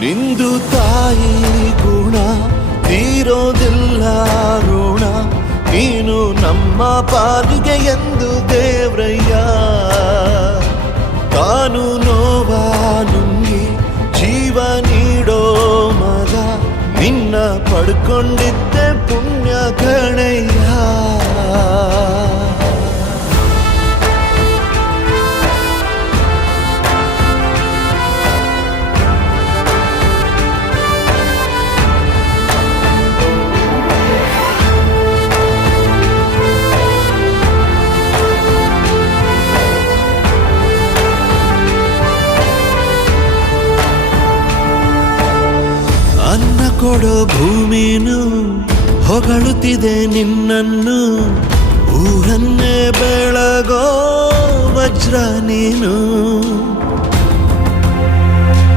ನಿಂದು ತಾಯಿ ಗುಣ ತೀರೋದಿಲ್ಲ ಋಣ, ನೀನು ನಮ್ಮ ಪಾಲಿಗೆ ಎಂದು ದೇವ್ರಯ್ಯ. ತಾನು ನೋವಾ ನುಂಗಿ ಜೀವ ನೀಡೋ ಮಗ, ನಿನ್ನ ಪಡ್ಕೊಂಡಿದ್ದೆ ಪುಣ್ಯ ಗಣಯ್ಯ. ಅನ್ನ ಕೊಡೋ ಭೂಮಿನು ಹೊಗಳುತ್ತಿದೆ ನಿನ್ನನ್ನು, ಊರನ್ನೇ ಬೆಳಗೋ ವಜ್ರ ನೀನು.